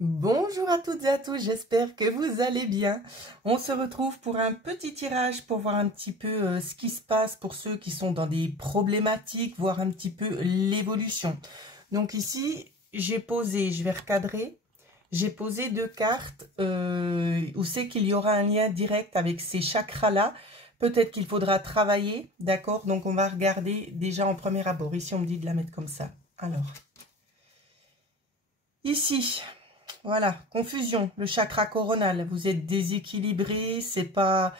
Bonjour à toutes et à tous, j'espère que vous allez bien. On se retrouve pour un petit tirage pour voir un petit peu ce qui se passe pour ceux qui sont dans des problématiques, voir un petit peu l'évolution. Donc ici, j'ai posé, je vais recadrer, j'ai posé deux cartes où c'est qu'il y aura un lien direct avec ces chakras-là. Peut-être qu'il faudra travailler, d'accord? Donc on va regarder déjà en premier abord. Ici, on me dit de la mettre comme ça. Alors, ici... Voilà, confusion, le chakra coronal. Vous êtes déséquilibré, c'est pas,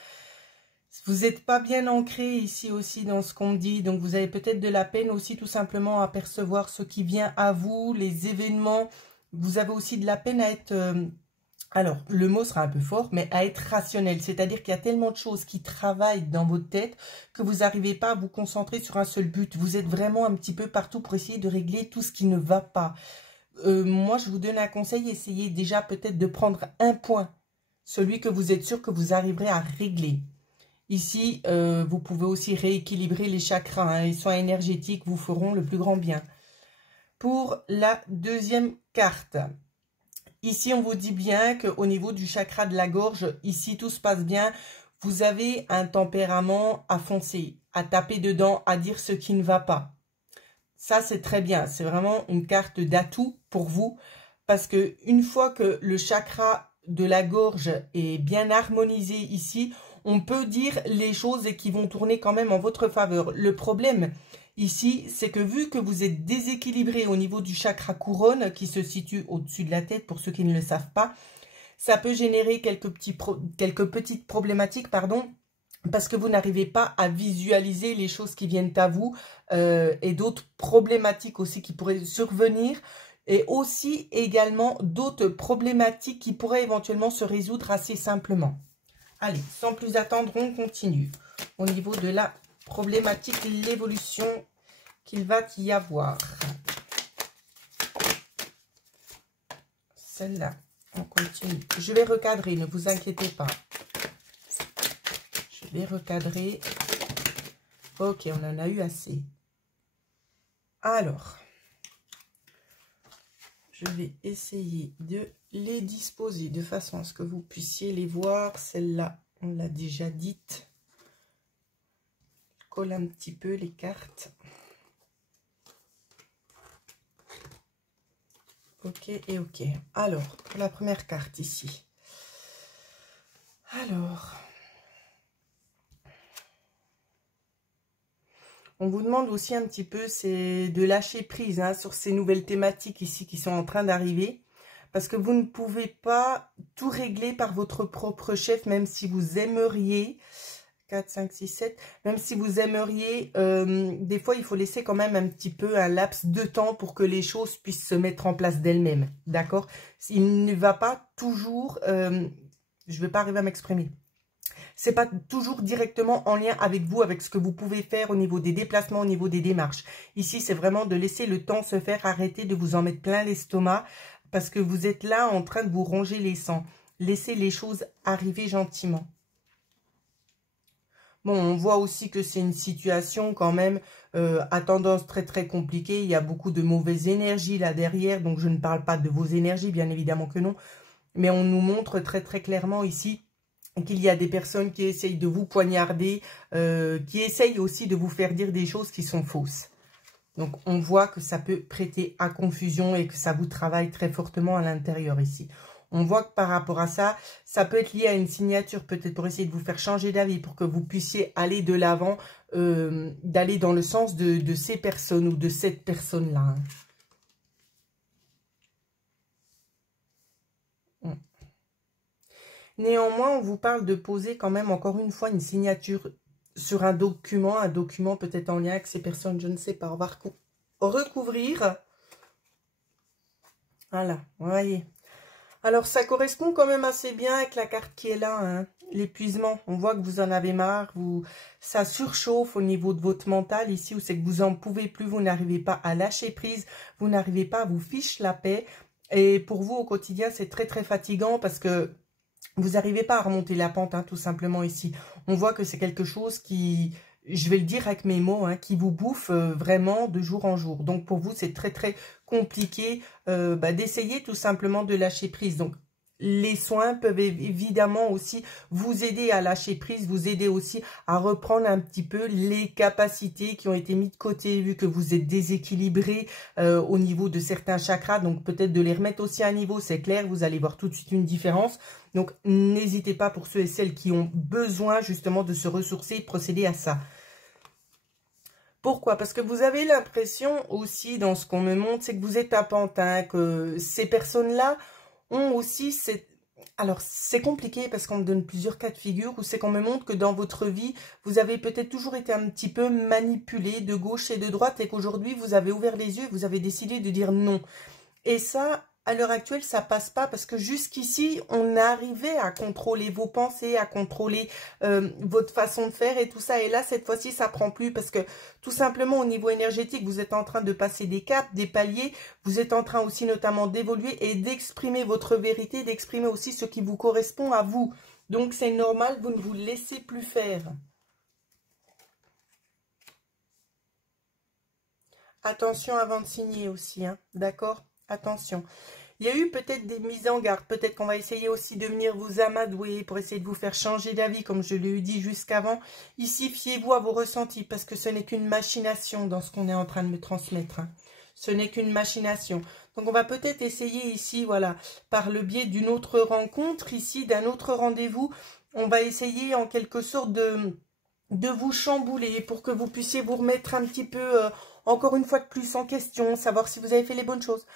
vous n'êtes pas bien ancré ici aussi dans ce qu'on me dit. Donc vous avez peut-être de la peine aussi tout simplement à percevoir ce qui vient à vous, les événements. Vous avez aussi de la peine à être, alors le mot sera un peu fort, mais à être rationnel. C'est-à-dire qu'il y a tellement de choses qui travaillent dans votre tête que vous n'arrivez pas à vous concentrer sur un seul but. Vous êtes vraiment un petit peu partout pour essayer de régler tout ce qui ne va pas. Moi, je vous donne un conseil, essayez déjà peut-être de prendre un point, celui que vous êtes sûr que vous arriverez à régler. Ici, vous pouvez aussi rééquilibrer les chakras, hein, les soins énergétiques vous feront le plus grand bien. Pour la deuxième carte, ici, on vous dit bien qu'au niveau du chakra de la gorge, ici, tout se passe bien. Vous avez un tempérament à foncer, à taper dedans, à dire ce qui ne va pas. Ça, c'est très bien. C'est vraiment une carte d'atout pour vous. Parce que une fois que le chakra de la gorge est bien harmonisé ici, on peut dire les choses et qui vont tourner quand même en votre faveur. Le problème ici, c'est que vu que vous êtes déséquilibré au niveau du chakra couronne, qui se situe au-dessus de la tête, pour ceux qui ne le savent pas, ça peut générer quelques petites problématiques, pardon, parce que vous n'arrivez pas à visualiser les choses qui viennent à vous et d'autres problématiques aussi qui pourraient survenir et aussi également d'autres problématiques qui pourraient éventuellement se résoudre assez simplement. Allez, sans plus attendre, on continue. Au niveau de la problématique, l'évolution qu'il va y avoir. Celle-là, on continue. Je vais recadrer, ne vous inquiétez pas. Je vais recadrer. Ok, on en a eu assez. Alors, je vais essayer de les disposer de façon à ce que vous puissiez les voir. Celle-là, on l'a déjà dite. Je colle un petit peu les cartes. Ok et ok. Alors, pour la première carte ici. Alors... on vous demande aussi un petit peu, c'est de lâcher prise hein, sur ces nouvelles thématiques ici qui sont en train d'arriver. Parce que vous ne pouvez pas tout régler par votre propre chef, même si vous aimeriez. 4, 5, 6, 7. Même si vous aimeriez, des fois, il faut laisser quand même un petit peu un laps de temps pour que les choses puissent se mettre en place d'elles-mêmes. D'accord? Il ne va pas toujours... je ne vais pas arriver à m'exprimer. C'est pas toujours directement en lien avec vous, avec ce que vous pouvez faire au niveau des déplacements, au niveau des démarches. Ici, c'est vraiment de laisser le temps se faire, arrêter de vous en mettre plein l'estomac, parce que vous êtes là en train de vous ronger les sangs. Laissez les choses arriver gentiment. Bon, on voit aussi que c'est une situation quand même à tendance très très compliquée. Il y a beaucoup de mauvaises énergies là derrière, donc je ne parle pas de vos énergies, bien évidemment que non. Mais on nous montre très très clairement ici qu'il y a des personnes qui essayent de vous poignarder, qui essayent aussi de vous faire dire des choses qui sont fausses. Donc, on voit que ça peut prêter à confusion et que ça vous travaille très fortement à l'intérieur ici. On voit que par rapport à ça, ça peut être lié à une signature, peut-être pour essayer de vous faire changer d'avis, pour que vous puissiez aller de l'avant, d'aller dans le sens de ces personnes ou de cette personne-là. Hein. Néanmoins, on vous parle de poser quand même encore une fois une signature sur un document peut-être en lien avec ces personnes, je ne sais pas. On va recouvrir. Voilà, vous voyez. Alors, ça correspond quand même assez bien avec la carte qui est là, hein, l'épuisement. On voit que vous en avez marre, ça surchauffe au niveau de votre mental ici, où c'est que vous n'en pouvez plus, vous n'arrivez pas à lâcher prise, vous n'arrivez pas à vous fiche la paix. Et pour vous, au quotidien, c'est très très fatigant parce que vous n'arrivez pas à remonter la pente, hein, tout simplement ici. On voit que c'est quelque chose qui, je vais le dire avec mes mots, hein, qui vous bouffe vraiment de jour en jour. Donc pour vous, c'est très très compliqué d'essayer tout simplement de lâcher prise. Donc, les soins peuvent évidemment aussi vous aider à lâcher prise, vous aider aussi à reprendre un petit peu les capacités qui ont été mises de côté, vu que vous êtes déséquilibré au niveau de certains chakras. Donc, peut-être de les remettre aussi à niveau, c'est clair, vous allez voir tout de suite une différence. Donc, n'hésitez pas pour ceux et celles qui ont besoin justement de se ressourcer et de procéder à ça. Pourquoi? Parce que vous avez l'impression aussi, dans ce qu'on me montre, c'est que vous êtes à pantin, que ces personnes-là ont aussi cette... Alors, c'est compliqué parce qu'on me donne plusieurs cas de figure où c'est qu'on me montre que dans votre vie, vous avez peut-être toujours été un petit peu manipulé de gauche et de droite et qu'aujourd'hui, vous avez ouvert les yeux et vous avez décidé de dire non. Et ça, à l'heure actuelle, ça passe pas parce que jusqu'ici, on arrivait à contrôler vos pensées, à contrôler votre façon de faire et tout ça. Et là, cette fois-ci, ça prend plus parce que tout simplement, au niveau énergétique, vous êtes en train de passer des caps, des paliers. Vous êtes en train aussi notamment d'évoluer et d'exprimer votre vérité, d'exprimer aussi ce qui vous correspond à vous. Donc, c'est normal, vous ne vous laissez plus faire. Attention avant de signer aussi, hein, d'accord? Attention. Il y a eu peut-être des mises en garde. Peut-être qu'on va essayer aussi de venir vous amadouer pour essayer de vous faire changer d'avis, comme je l'ai dit jusqu'avant. Ici, fiez-vous à vos ressentis parce que ce n'est qu'une machination dans ce qu'on est en train de me transmettre. Hein. Ce n'est qu'une machination. Donc, on va peut-être essayer ici, voilà, par le biais d'une autre rencontre, ici, d'un autre rendez-vous. On va essayer en quelque sorte de vous chambouler pour que vous puissiez vous remettre un petit peu, encore une fois de plus, en question, savoir si vous avez fait les bonnes choses.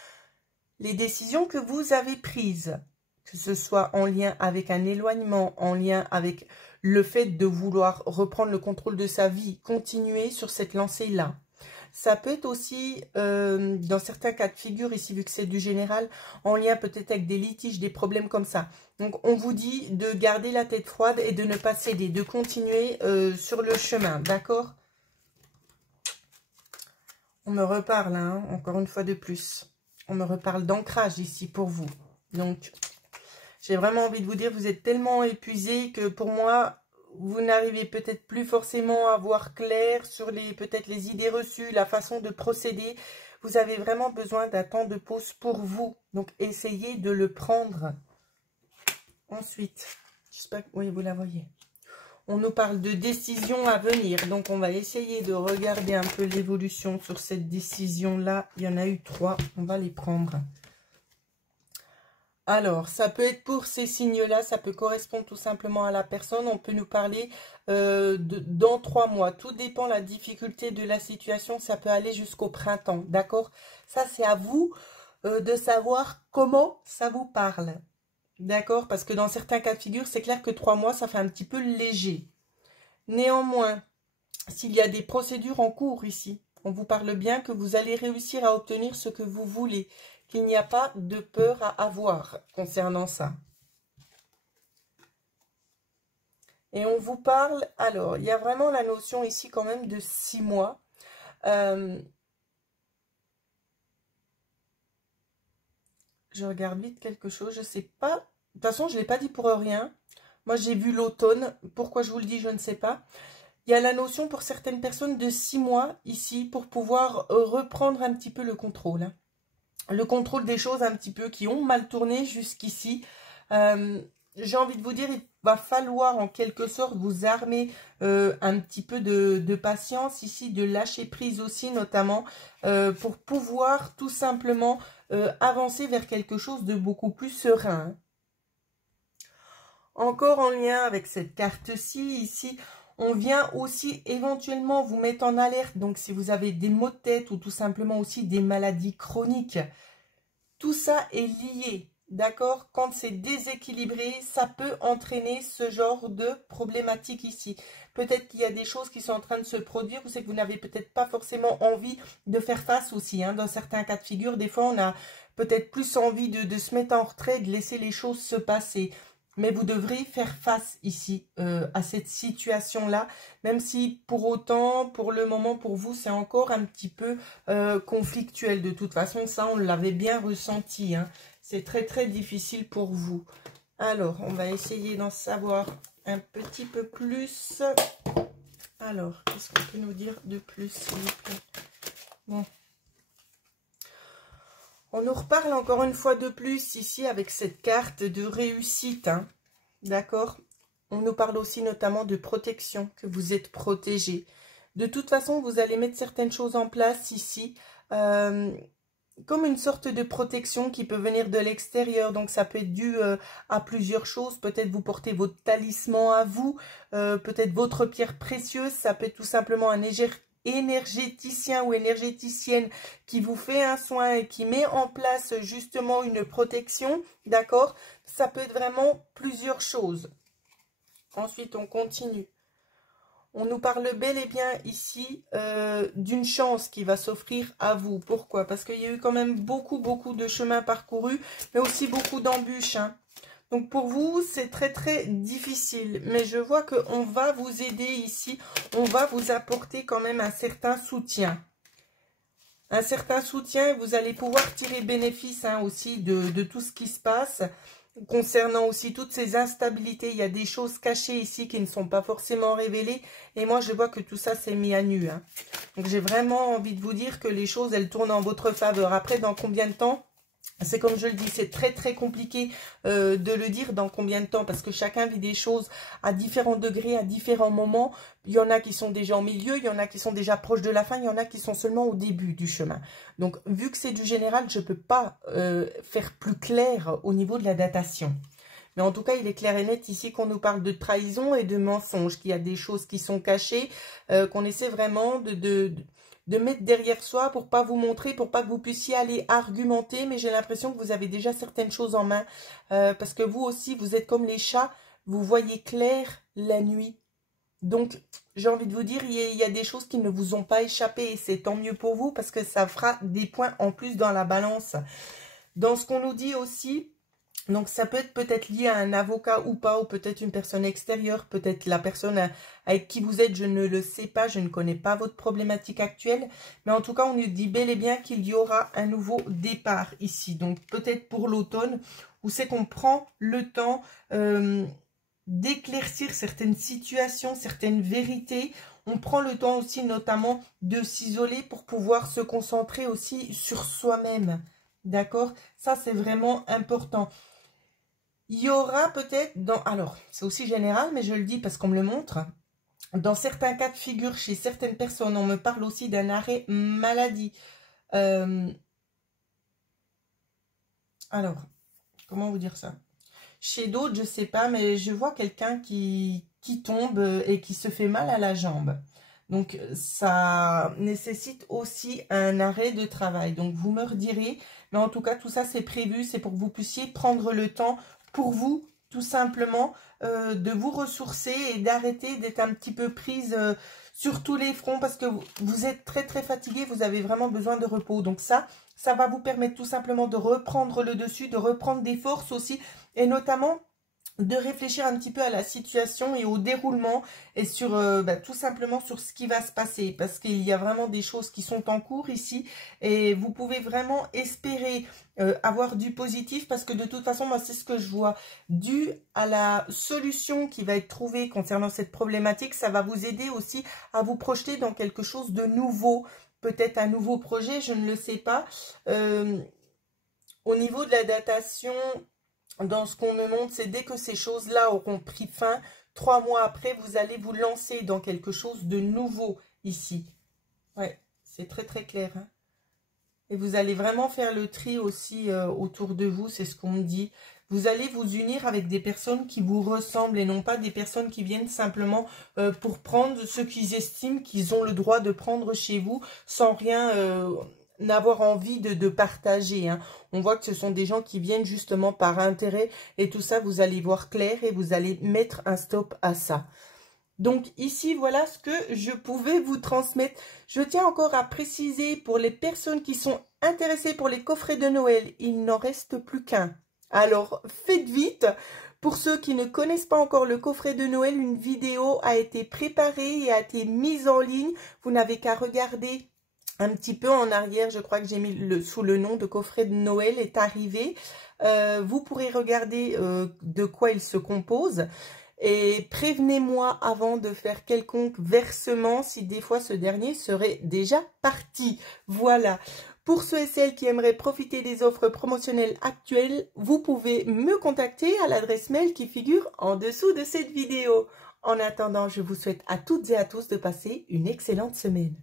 Les décisions que vous avez prises, que ce soit en lien avec un éloignement, en lien avec le fait de vouloir reprendre le contrôle de sa vie, continuer sur cette lancée-là. Ça peut être aussi, dans certains cas de figure, ici vu que c'est du général, en lien peut-être avec des litiges, des problèmes comme ça. Donc on vous dit de garder la tête froide et de ne pas céder, de continuer sur le chemin, d'accord? On me reparle, hein, encore une fois de plus. On me reparle d'ancrage ici pour vous. Donc, j'ai vraiment envie de vous dire, vous êtes tellement épuisé que pour moi, vous n'arrivez peut-être plus forcément à voir clair sur peut-être les idées reçues, la façon de procéder. Vous avez vraiment besoin d'un temps de pause pour vous. Donc, essayez de le prendre. Ensuite, j'espère que oui, vous la voyez. On nous parle de décision à venir. Donc, on va essayer de regarder un peu l'évolution sur cette décision-là. Il y en a eu 3. On va les prendre. Alors, ça peut être pour ces signes-là. Ça peut correspondre tout simplement à la personne. On peut nous parler dans 3 mois. Tout dépend de la difficulté de la situation. Ça peut aller jusqu'au printemps. D'accord? Ça, c'est à vous de savoir comment ça vous parle. D'accord? Parce que dans certains cas de figure, c'est clair que 3 mois, ça fait un petit peu léger. Néanmoins, s'il y a des procédures en cours ici, on vous parle bien que vous allez réussir à obtenir ce que vous voulez, qu'il n'y a pas de peur à avoir concernant ça. Et on vous parle, alors, il y a vraiment la notion ici quand même de 6 mois. Je regarde vite quelque chose, je ne sais pas. De toute façon, je ne l'ai pas dit pour rien. Moi, j'ai vu l'automne. Pourquoi je vous le dis, je ne sais pas. Il y a la notion pour certaines personnes de 6 mois ici pour pouvoir reprendre un petit peu le contrôle. Hein. Le contrôle des choses un petit peu qui ont mal tourné jusqu'ici. J'ai envie de vous dire, il va falloir en quelque sorte vous armer un petit peu de patience ici, de lâcher prise aussi notamment pour pouvoir tout simplement avancer vers quelque chose de beaucoup plus serein. Encore en lien avec cette carte-ci, ici, on vient aussi éventuellement vous mettre en alerte. Donc, si vous avez des maux de tête ou tout simplement aussi des maladies chroniques, tout ça est lié. D'accord? Quand c'est déséquilibré, ça peut entraîner ce genre de problématique ici. Peut-être qu'il y a des choses qui sont en train de se produire, ou c'est que vous n'avez peut-être pas forcément envie de faire face aussi. Hein. Dans certains cas de figure, des fois, on a peut-être plus envie de se mettre en retrait, de laisser les choses se passer. Mais vous devrez faire face ici à cette situation-là, même si pour autant, pour le moment, pour vous, c'est encore un petit peu conflictuel. De toute façon, ça, on l'avait bien ressenti. Hein. C'est très, très difficile pour vous. Alors, on va essayer d'en savoir un petit peu plus. Alors, qu'est-ce qu'on peut nous dire de plus, s'il vous plaît? Bon. On nous reparle encore une fois de plus ici avec cette carte de réussite, hein. D'accord? On nous parle aussi notamment de protection, que vous êtes protégé. De toute façon, vous allez mettre certaines choses en place ici, comme une sorte de protection qui peut venir de l'extérieur. Donc, ça peut être dû à plusieurs choses. Peut-être vous portez votre talisman à vous, peut-être votre pierre précieuse. Ça peut être tout simplement un énergéticien ou énergéticienne qui vous fait un soin et qui met en place justement une protection. D'accord? Ça peut être vraiment plusieurs choses. Ensuite, on continue. On nous parle bel et bien ici d'une chance qui va s'offrir à vous. Pourquoi? Parce qu'il y a eu quand même beaucoup de chemins parcourus, mais aussi beaucoup d'embûches, hein. Donc pour vous, c'est très difficile. Mais je vois qu'on va vous aider ici. On va vous apporter quand même un certain soutien. Un certain soutien, vous allez pouvoir tirer bénéfice, hein, aussi de tout ce qui se passe. Concernant aussi toutes ces instabilités, il y a des choses cachées ici qui ne sont pas forcément révélées. Et moi, je vois que tout ça s'est mis à nu, hein. Donc, j'ai vraiment envie de vous dire que les choses, elles tournent en votre faveur. Après, dans combien de temps? C'est comme je le dis, c'est très compliqué de le dire dans combien de temps, parce que chacun vit des choses à différents degrés, à différents moments. Il y en a qui sont déjà au milieu, il y en a qui sont déjà proches de la fin, il y en a qui sont seulement au début du chemin. Donc, vu que c'est du général, je ne peux pas faire plus clair au niveau de la datation. Mais en tout cas, il est clair et net ici qu'on nous parle de trahison et de mensonge, qu'il y a des choses qui sont cachées, qu'on essaie vraiment de mettre derrière soi pour pas vous montrer, pour pas que vous puissiez aller argumenter. Mais j'ai l'impression que vous avez déjà certaines choses en main. Parce que vous aussi, vous êtes comme les chats, vous voyez clair la nuit. Donc, j'ai envie de vous dire, il y a des choses qui ne vous ont pas échappé. Et c'est tant mieux pour vous parce que ça fera des points en plus dans la balance. Dans ce qu'on nous dit aussi... Donc, ça peut être peut-être lié à un avocat ou pas, ou peut-être une personne extérieure, peut-être la personne avec qui vous êtes, je ne le sais pas, je ne connais pas votre problématique actuelle. Mais en tout cas, on nous dit bel et bien qu'il y aura un nouveau départ ici. Donc, peut-être pour l'automne, où c'est qu'on prend le temps d'éclaircir certaines situations, certaines vérités. On prend le temps aussi notamment de s'isoler pour pouvoir se concentrer aussi sur soi-même. D'accord? Ça, c'est vraiment important. Il y aura peut-être dans... Alors, c'est aussi général, mais je le dis parce qu'on me le montre. Dans certains cas de figure, chez certaines personnes, on me parle aussi d'un arrêt maladie. Alors, comment vous dire ça? Chez d'autres, je ne sais pas, mais je vois quelqu'un qui tombe et qui se fait mal à la jambe. Donc, ça nécessite aussi un arrêt de travail. Donc, vous me redirez. Mais en tout cas, tout ça, c'est prévu. C'est pour que vous puissiez prendre le temps pour vous, tout simplement, de vous ressourcer et d'arrêter d'être un petit peu prise sur tous les fronts parce que vous êtes très fatigué. Vous avez vraiment besoin de repos. Donc, ça va vous permettre tout simplement de reprendre le dessus, de reprendre des forces aussi et notamment... de réfléchir un petit peu à la situation et au déroulement et sur tout simplement sur ce qui va se passer parce qu'il y a vraiment des choses qui sont en cours ici et vous pouvez vraiment espérer avoir du positif parce que de toute façon moi c'est ce que je vois dû à la solution qui va être trouvée concernant cette problématique. Ça va vous aider aussi à vous projeter dans quelque chose de nouveau, peut-être un nouveau projet, je ne le sais pas. Au niveau de la datation, dans ce qu'on me montre, c'est dès que ces choses-là auront pris fin, 3 mois après, vous allez vous lancer dans quelque chose de nouveau ici. Ouais, c'est très clair, hein. Et vous allez vraiment faire le tri aussi autour de vous, c'est ce qu'on me dit. Vous allez vous unir avec des personnes qui vous ressemblent et non pas des personnes qui viennent simplement pour prendre ce qu'ils estiment qu'ils ont le droit de prendre chez vous sans rien... n'avoir envie de partager, hein. On voit que ce sont des gens qui viennent justement par intérêt et tout ça, vous allez voir clair et vous allez mettre un stop à ça. Donc ici, voilà ce que je pouvais vous transmettre. Je tiens encore à préciser pour les personnes qui sont intéressées pour les coffrets de Noël, il n'en reste plus qu'un. Alors faites vite. Pour ceux qui ne connaissent pas encore le coffret de Noël, une vidéo a été préparée et a été mise en ligne. Vous n'avez qu'à regarder un petit peu en arrière, je crois que j'ai mis sous le nom de coffret de Noël est arrivé. Vous pourrez regarder de quoi il se compose. Et prévenez-moi avant de faire quelconque versement si des fois ce dernier serait déjà parti. Voilà. Pour ceux et celles qui aimeraient profiter des offres promotionnelles actuelles, vous pouvez me contacter à l'adresse mail qui figure en dessous de cette vidéo. En attendant, je vous souhaite à toutes et à tous de passer une excellente semaine.